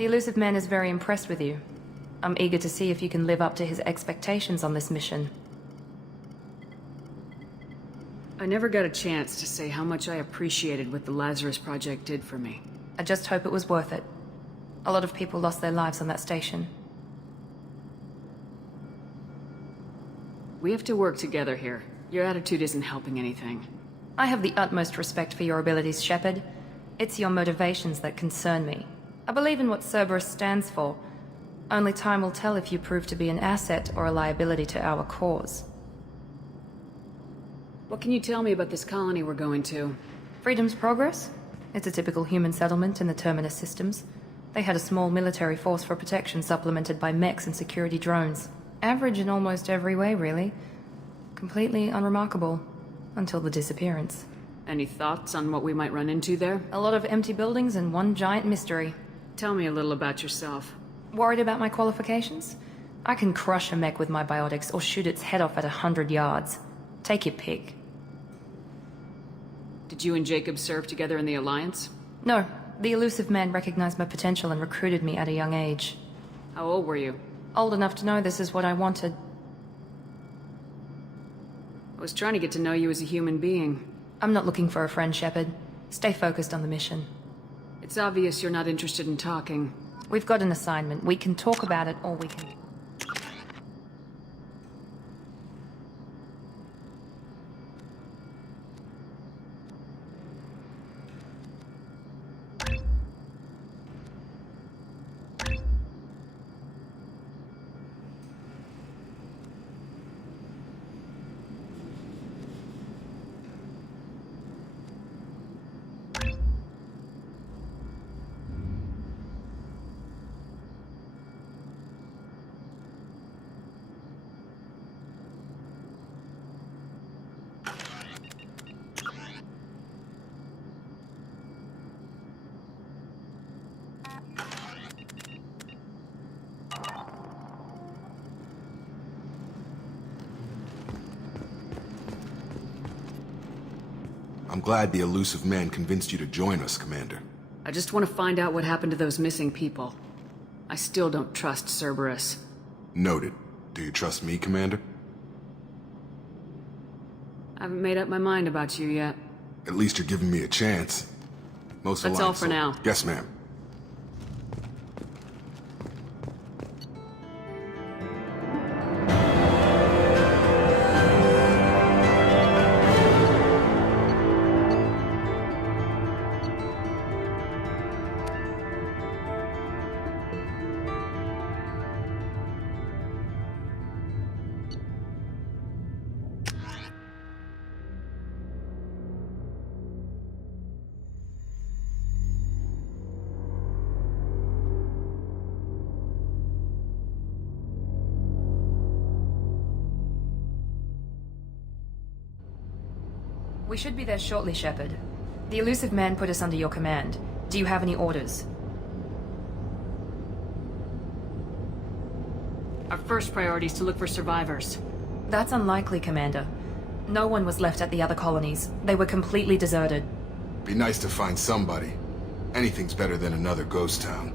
The elusive man is very impressed with you. I'm eager to see if you can live up to his expectations on this mission. I never got a chance to say how much I appreciated what the Lazarus Project did for me. I just hope it was worth it. A lot of people lost their lives on that station. We have to work together here. Your attitude isn't helping anything. I have the utmost respect for your abilities, Shepard. It's your motivations that concern me. I believe in what Cerverus stands for. Only time will tell if you prove to be an asset or a liability to our cause. What can you tell me about this colony we're going to? Freedom's Progress? It's a typical human settlement in the Terminus systems. They had a small military force for protection supplemented by mechs and security drones. Average in almost every way, really. Completely unremarkable. Until the disappearance. Any thoughts on what we might run into there? A lot of empty buildings and one giant mystery. Tell me a little about yourself. Worried about my qualifications? I can crush a mech with my biotics or shoot its head off at 100 yards. Take your pick. Did you and Jacob serve together in the Alliance? No. The elusive man recognized my potential and recruited me at a young age. How old were you? Old enough to know this is what I wanted. I was trying to get to know you as a human being. I'm not looking for a friend, Shepard. Stay focused on the mission. It's obvious you're not interested in talking. We've got an assignment. We can talk about it, or we can... I'm glad the elusive man convinced you to join us, Commander. I just want to find out what happened to those missing people. I still don't trust Cerberus. Noted. Do you trust me, Commander? I haven't made up my mind about you yet. At least you're giving me a chance. Most That's all for now. Yes, ma'am. We should be there shortly, Shepard. The elusive man put us under your command. Do you have any orders? Our first priority is to look for survivors. That's unlikely, Commander. No one was left at the other colonies. They were completely deserted. Be nice to find somebody. Anything's better than another ghost town.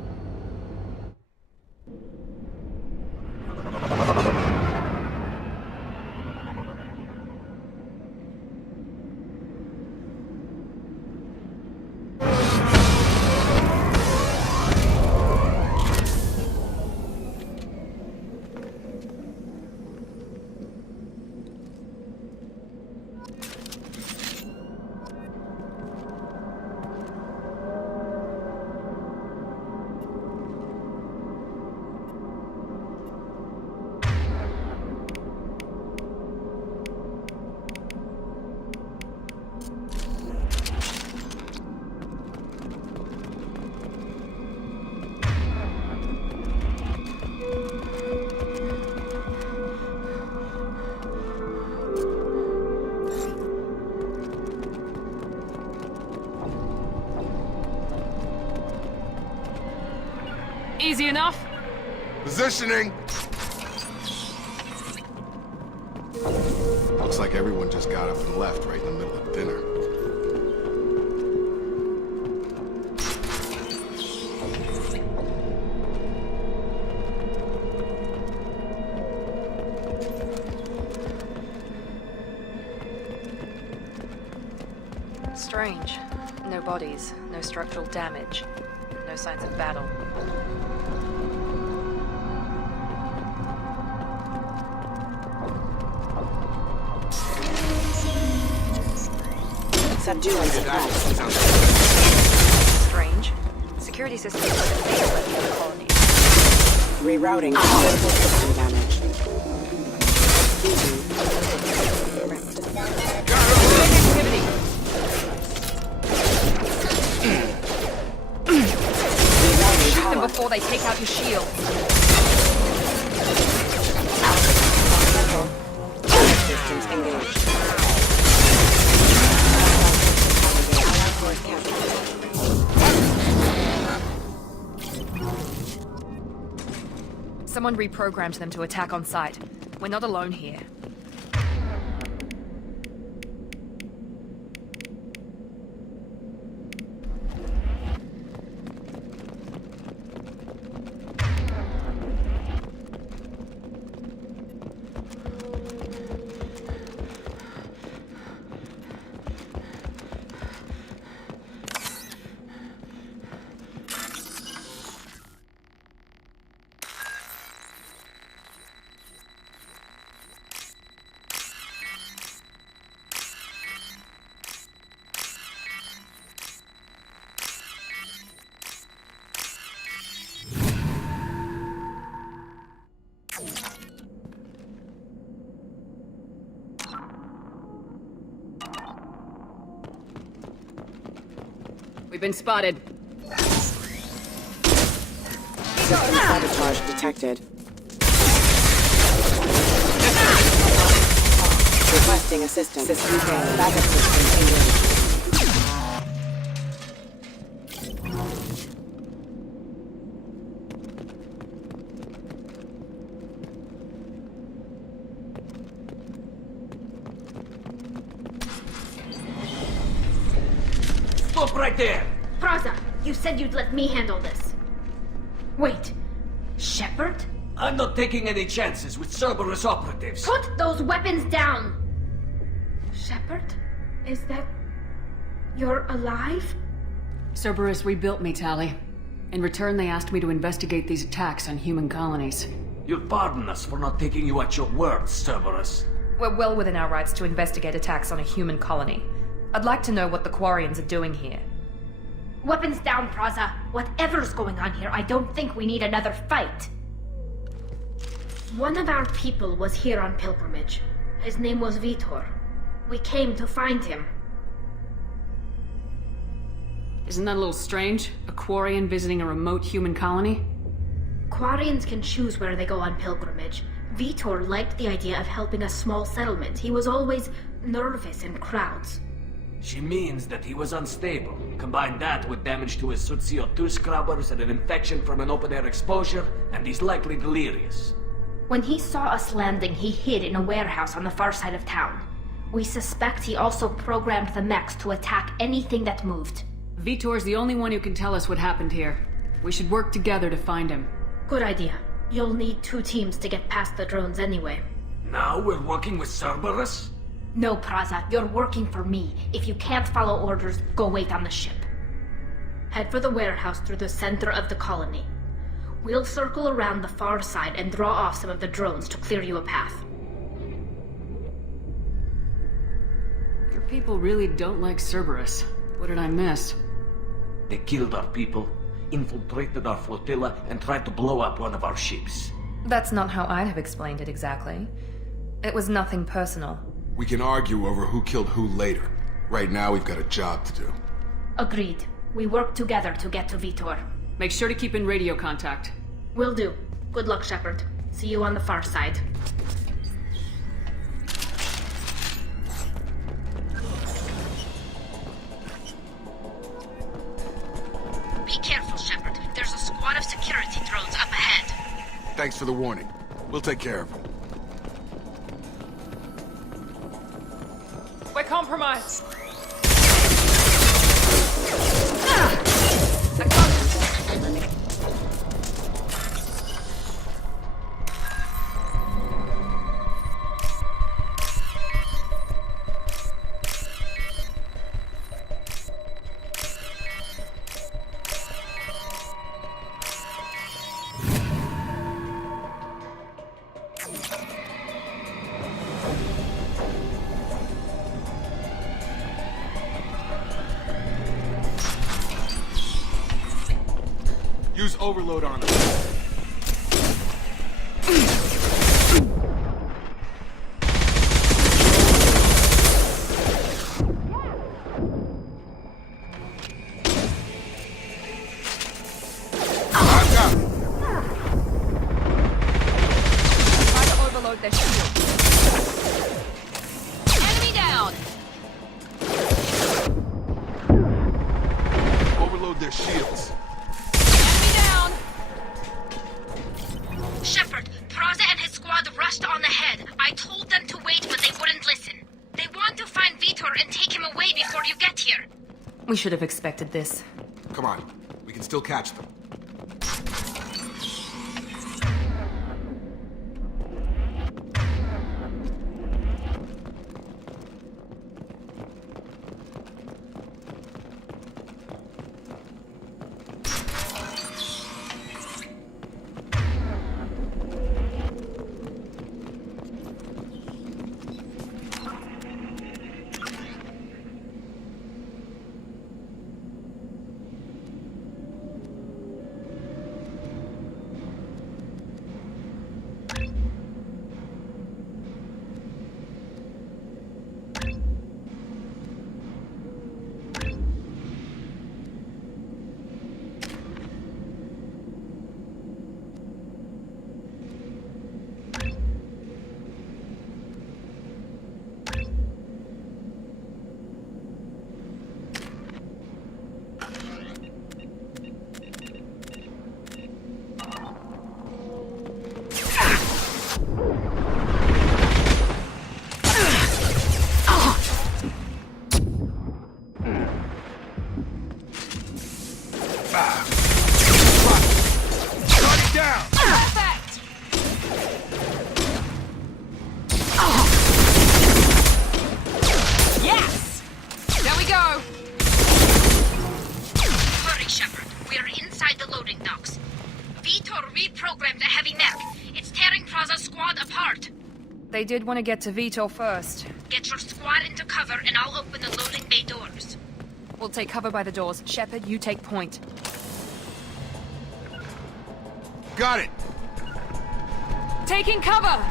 Easy enough? Positioning! Looks like everyone just got up and left right in the middle of dinner. Strange. No bodies, no structural damage, no signs of battle. Subduing suppressed. Strange. Security systems are disabled in the colony. Rerouting. Critical system damage. Activity. Shoot them before they take out your shield. Systems engaged. Someone reprogrammed them to attack on sight. We're not alone here. We've been spotted. System sabotage detected. Requesting assistance. System failed. Backup system engaged. Stop right there! Praza, you said you'd let me handle this. Wait, Shepard? I'm not taking any chances with Cerverus operatives. Put those weapons down! Shepard? Is that... you're alive? Cerberus rebuilt me, Tali. In return, they asked me to investigate these attacks on human colonies. You'll pardon us for not taking you at your word, Cerverus. We're well within our rights to investigate attacks on a human colony. I'd like to know what the Quarians are doing here. Weapons down, Praza. Whatever's going on here, I don't think we need another fight. One of our people was here on pilgrimage. His name was Vitor. We came to find him. Isn't that a little strange? A Quarian visiting a remote human colony? Quarians can choose where they go on pilgrimage. Vitor liked the idea of helping a small settlement. He was always nervous in crowds. She means that he was unstable. Combine that with damage to his suit CO2 scrubbers and an infection from an open-air exposure, and he's likely delirious. When he saw us landing, he hid in a warehouse on the far side of town. We suspect he also programmed the mechs to attack anything that moved. Vitor's the only one who can tell us what happened here. We should work together to find him. Good idea. You'll need 2 teams to get past the drones anyway. Now we're working with Cerberus? No, Praza, you're working for me. If you can't follow orders, go wait on the ship. Head for the warehouse through the center of the colony. We'll circle around the far side and draw off some of the drones to clear you a path. Your people really don't like Cerberus. What did I miss? They killed our people, infiltrated our flotilla, and tried to blow up one of our ships. That's not how I'd have explained it exactly. It was nothing personal. We can argue over who killed who later. Right now, we've got a job to do. Agreed. We work together to get to Vitor. Make sure to keep in radio contact. Will do. Good luck, Shepard. See you on the far side. Be careful, Shepard. There's a squad of security drones up ahead. Thanks for the warning. We'll take care of them. We're compromised! Use overload on them. I've got it. Try to overload their shield. Enemy down! Overload their shields. Enemy down! Shepard, Praza and his squad rushed on ahead. I told them to wait, but they wouldn't listen. They want to find Vitor and take him away before you get here. We should have expected this. Come on, we can still catch them. They did want to get to Vitor first. Get your squad into cover and I'll open the loading bay doors. We'll take cover by the doors. Shepard, you take point. Got it! Taking cover!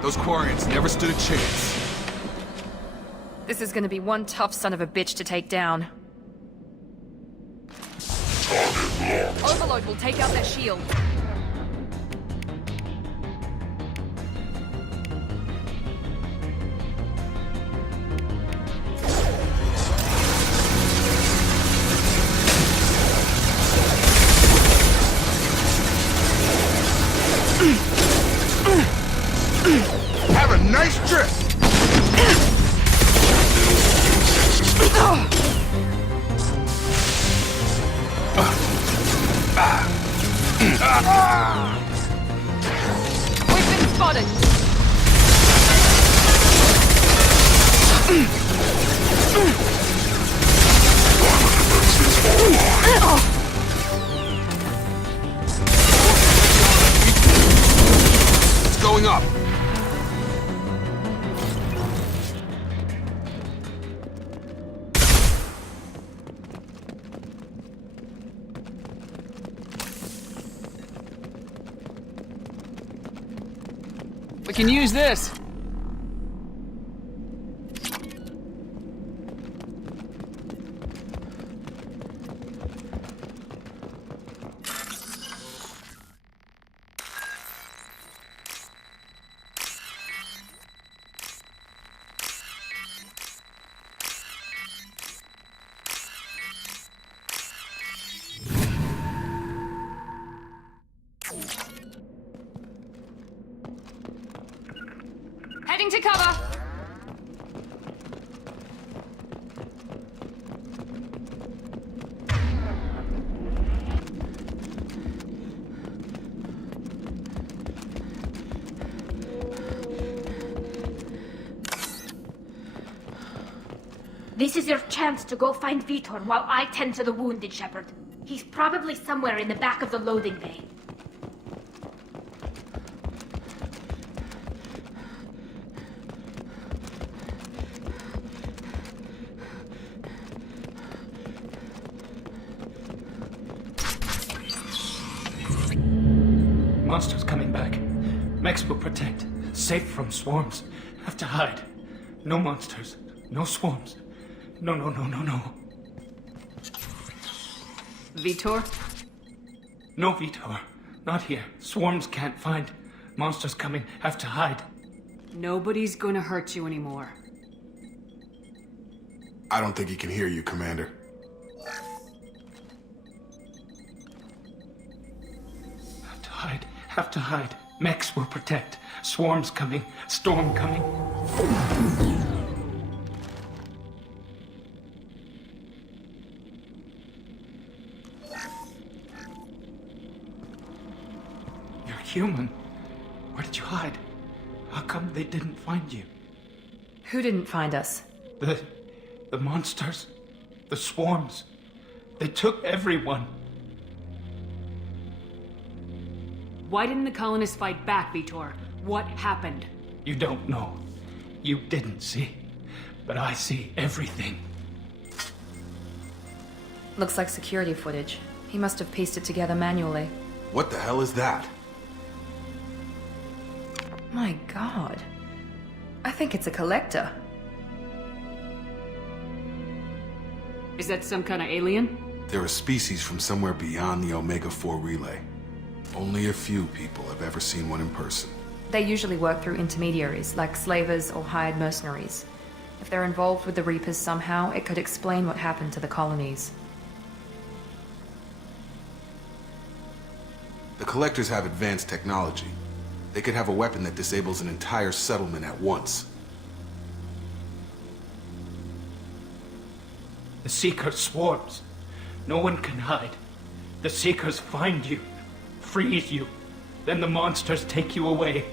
Those Quarians never stood a chance. This is gonna be one tough son of a bitch to take down. Overload will take out their shield. Have a nice trip! We've been spotted! It's going up! We can use this. Heading to cover! This is your chance to go find Vitor while I tend to the wounded, Shepard. He's probably somewhere in the back of the loading bay. Monsters coming back. Mechs will protect. Safe from swarms. Have to hide. No monsters. No swarms. No. Vitor? No Vitor. Not here. Swarms can't find. Monsters coming. Have to hide. Nobody's gonna hurt you anymore. I don't think he can hear you, Commander. Have to hide. Mechs will protect. Swarms coming. Storm coming. You're human. Where did you hide? How come they didn't find you? Who didn't find us? The monsters. The swarms. They took everyone. Why didn't the colonists fight back, Vitor? What happened? You don't know. You didn't see. But I see everything. Looks like security footage. He must have pieced it together manually. What the hell is that? My god. I think it's a collector. Is that some kind of alien? They're a species from somewhere beyond the Omega-4 relay. Only a few people have ever seen one in person. They usually work through intermediaries, like slavers or hired mercenaries. If they're involved with the Reapers somehow, it could explain what happened to the colonies. The Collectors have advanced technology. They could have a weapon that disables an entire settlement at once. The Seeker swarms. No one can hide. The Seekers find you. Freeze you. Then the monsters take you away.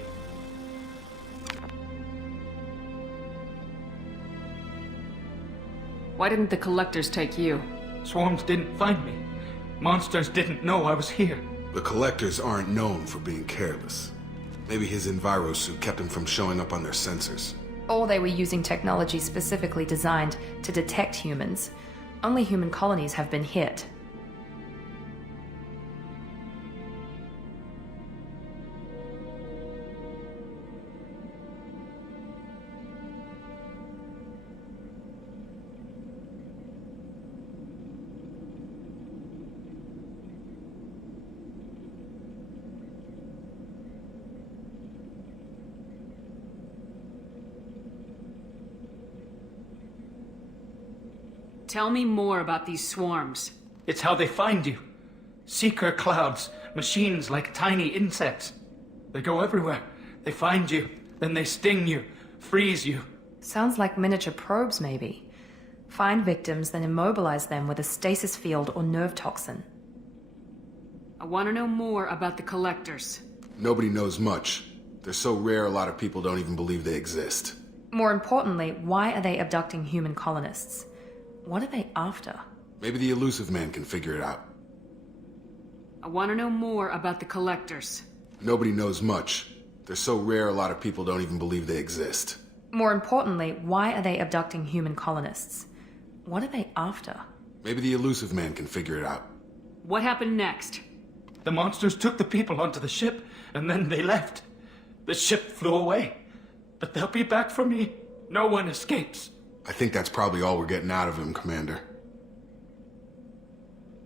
Why didn't the collectors take you? Swarms didn't find me. Monsters didn't know I was here. The Collectors aren't known for being careless. Maybe his enviro suit kept him from showing up on their sensors. Or they were using technology specifically designed to detect humans. Only human colonies have been hit. Tell me more about these swarms. It's how they find you. Seeker clouds, machines like tiny insects. They go everywhere. They find you, then they sting you, freeze you. Sounds like miniature probes, maybe. Find victims, then immobilize them with a stasis field or nerve toxin. I want to know more about the collectors. Nobody knows much. They're so rare a lot of people don't even believe they exist. More importantly, why are they abducting human colonists? What are they after? Maybe the Elusive Man can figure it out. I want to know more about the collectors. Nobody knows much. They're so rare a lot of people don't even believe they exist. More importantly, why are they abducting human colonists? What are they after? Maybe the Elusive Man can figure it out. What happened next? The monsters took the people onto the ship, and then they left. The ship flew away. But they'll be back for me. No one escapes. I think that's probably all we're getting out of him, Commander.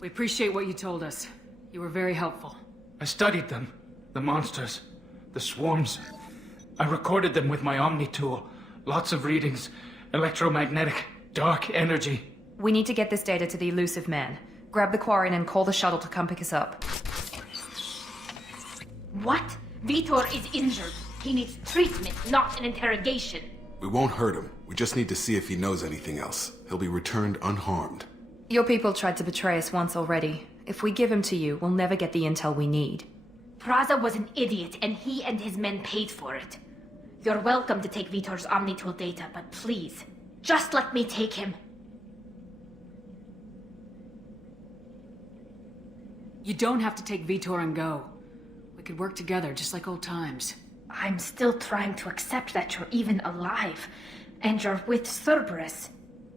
We appreciate what you told us. You were very helpful. I studied them. The monsters. The swarms. I recorded them with my Omni tool. Lots of readings. Electromagnetic. Dark energy. We need to get this data to the Elusive Man. Grab the Quarian and call the shuttle to come pick us up. What? Vitor is injured. He needs treatment, not an interrogation. We won't hurt him. We just need to see if he knows anything else. He'll be returned unharmed. Your people tried to betray us once already. If we give him to you, we'll never get the intel we need. Praza was an idiot, and he and his men paid for it. You're welcome to take Vitor's Omnitool data, but please, just let me take him. You don't have to take Vitor and go. We could work together, just like old times. I'm still trying to accept that you're even alive, and you're with Cerverus.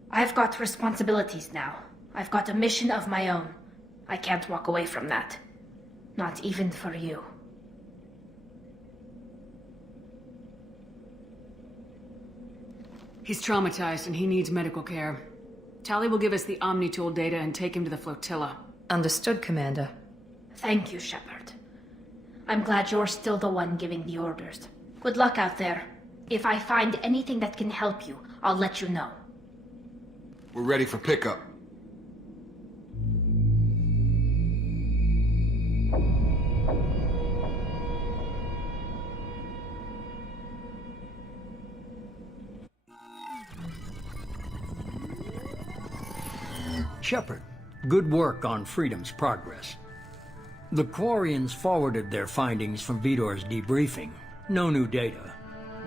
I've got responsibilities now. I've got a mission of my own. I can't walk away from that. Not even for you. He's traumatized and he needs medical care. Tali will give us the Omni-Tool data and take him to the flotilla. Understood, Commander. Thank you, Shepard. I'm glad you're still the one giving the orders. Good luck out there. If I find anything that can help you, I'll let you know. We're ready for pickup. Shepard, good work on Freedom's progress. The Quarians forwarded their findings from Vitor's debriefing. No new data,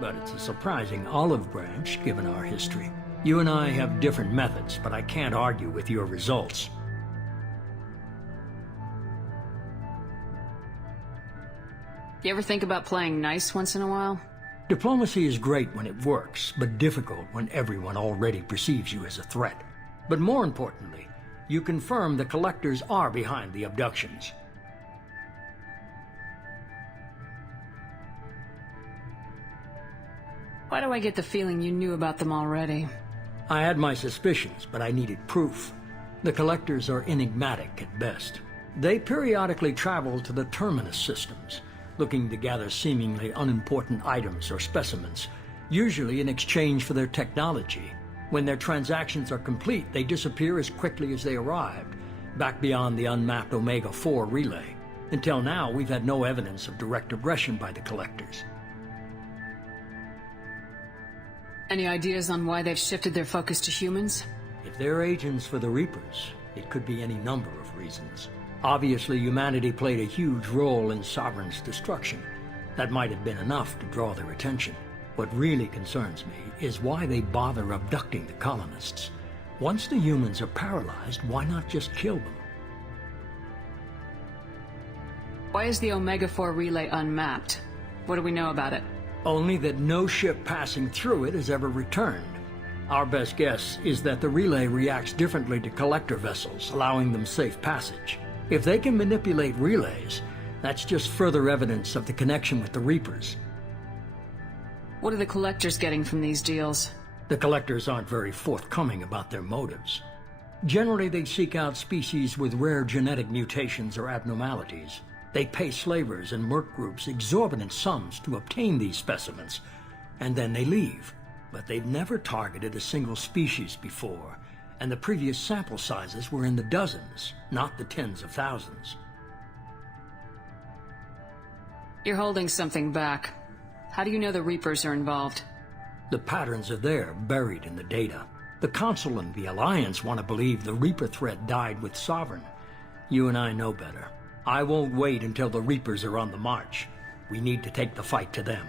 but it's a surprising olive branch given our history. You and I have different methods, but I can't argue with your results. You ever think about playing nice once in a while? Diplomacy is great when it works, but difficult when everyone already perceives you as a threat. But more importantly, you confirm the Collectors are behind the abductions. Why do I get the feeling you knew about them already? I had my suspicions, but I needed proof. The Collectors are enigmatic at best. They periodically travel to the Terminus systems, looking to gather seemingly unimportant items or specimens, usually in exchange for their technology. When their transactions are complete, they disappear as quickly as they arrived, back beyond the unmapped Omega-4 relay. Until now, we've had no evidence of direct aggression by the Collectors. Any ideas on why they've shifted their focus to humans? If they're agents for the Reapers, it could be any number of reasons. Obviously, humanity played a huge role in Sovereign's destruction. That might have been enough to draw their attention. What really concerns me is why they bother abducting the colonists. Once the humans are paralyzed, why not just kill them? Why is the Omega-4 relay unmapped? What do we know about it? Only that no ship passing through it has ever returned. Our best guess is that the relay reacts differently to collector vessels, allowing them safe passage. If they can manipulate relays, that's just further evidence of the connection with the Reapers. What are the Collectors getting from these deals? The Collectors aren't very forthcoming about their motives. Generally, they seek out species with rare genetic mutations or abnormalities. They pay slavers and merc groups exorbitant sums to obtain these specimens, and then they leave. But they've never targeted a single species before, and the previous sample sizes were in the dozens, not the tens of thousands. You're holding something back. How do you know the Reapers are involved? The patterns are there, buried in the data. The Council and the Alliance want to believe the Reaper threat died with Sovereign. You and I know better. I won't wait until the Reapers are on the march. We need to take the fight to them.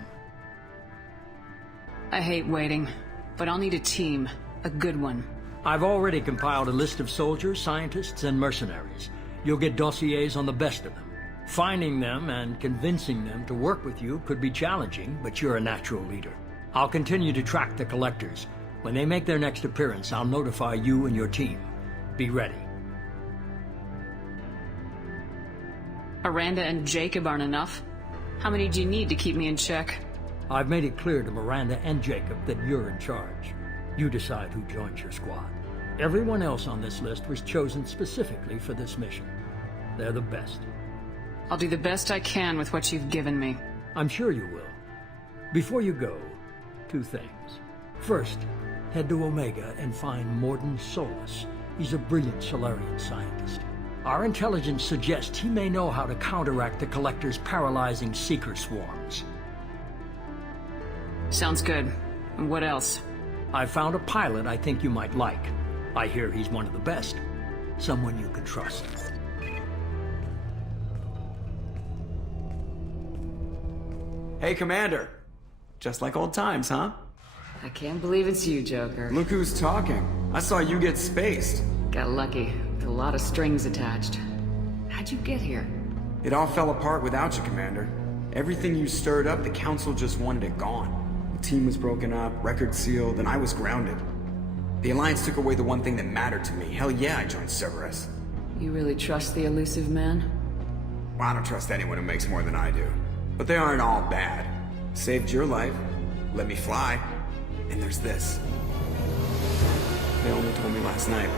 I hate waiting, but I'll need a team. A good one. I've already compiled a list of soldiers, scientists, and mercenaries. You'll get dossiers on the best of them. Finding them and convincing them to work with you could be challenging, but you're a natural leader. I'll continue to track the Collectors. When they make their next appearance, I'll notify you and your team. Be ready. Aranda and Jacob aren't enough. How many do you need to keep me in check? I've made it clear to Miranda and Jacob that you're in charge. You decide who joins your squad. Everyone else on this list was chosen specifically for this mission. They're the best. I'll do the best I can with what you've given me. I'm sure you will. Before you go, 2 things. First, head to Omega and find Morden Solus. He's a brilliant Solarian scientist. Our intelligence suggests he may know how to counteract the Collector's paralyzing seeker swarms. Sounds good. And what else? I found a pilot I think you might like. I hear he's one of the best. Someone you can trust. Hey, Commander. Just like old times, huh? I can't believe it's you, Joker. Look who's talking. I saw you get spaced. Got lucky. With a lot of strings attached. How'd you get here? It all fell apart without you, Commander. Everything you stirred up, the Council just wanted it gone. The team was broken up, record sealed, and I was grounded. The Alliance took away the one thing that mattered to me. Hell yeah, I joined Cerverus. You really trust the elusive man? Well, I don't trust anyone who makes more than I do. But they aren't all bad. Saved your life, let me fly, and there's this. They only told me last night.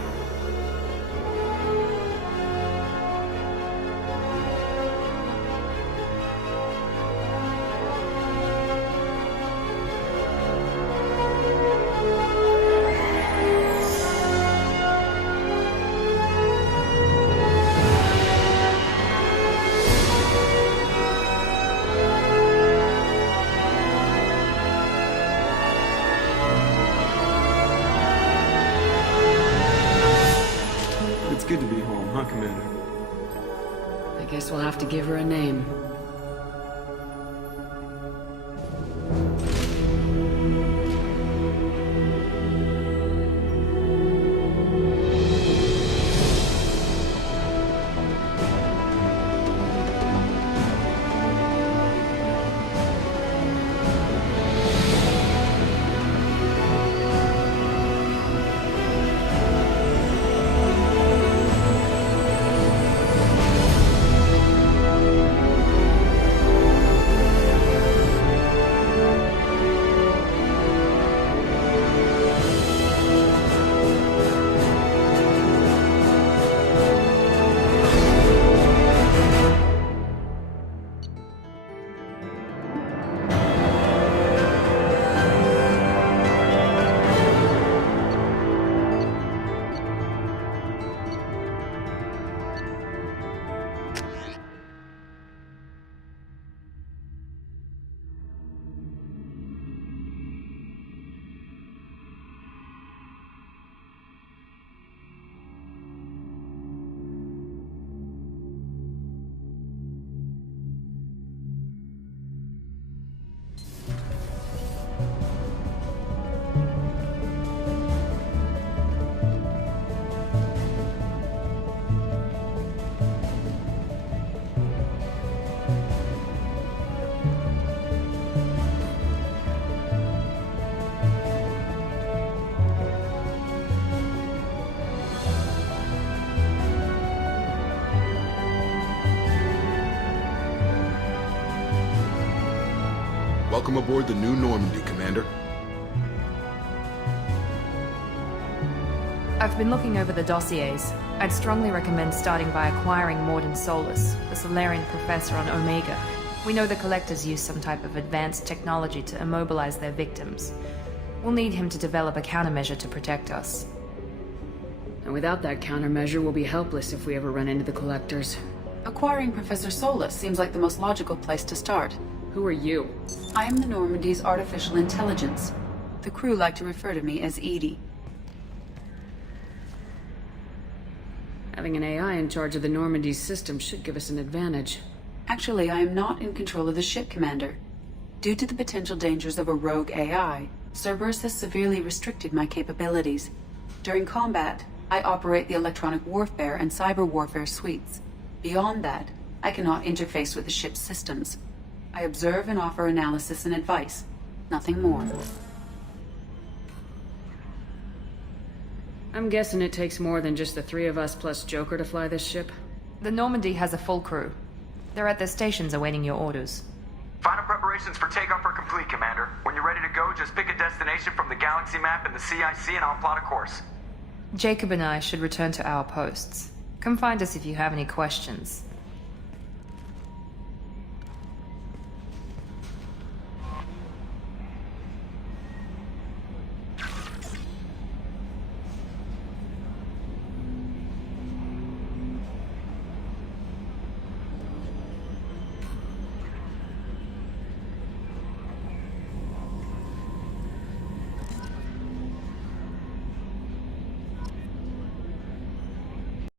It's good to be home, huh, Commander? I guess we'll have to give her a name. Welcome aboard the new Normandy, Commander. I've been looking over the dossiers. I'd strongly recommend starting by acquiring Morden Solus, the Solarian professor on Omega. We know the Collectors use some type of advanced technology to immobilize their victims. We'll need him to develop a countermeasure to protect us. And without that countermeasure, we'll be helpless if we ever run into the Collectors. Acquiring Professor Solus seems like the most logical place to start. Who are you? I am the Normandy's artificial intelligence. The crew like to refer to me as Edie. Having an AI in charge of the Normandy's system should give us an advantage. Actually, I am not in control of the ship, Commander. Due to the potential dangers of a rogue AI, Cerverus has severely restricted my capabilities. During combat, I operate the electronic warfare and cyber warfare suites. Beyond that, I cannot interface with the ship's systems. I observe and offer analysis and advice. Nothing more. I'm guessing it takes more than just the three of us plus Joker to fly this ship? The Normandy has a full crew. They're at their stations awaiting your orders. Final preparations for takeoff are complete, Commander. When you're ready to go, just pick a destination from the galaxy map and the CIC and I'll plot a course. Jacob and I should return to our posts. Come find us if you have any questions.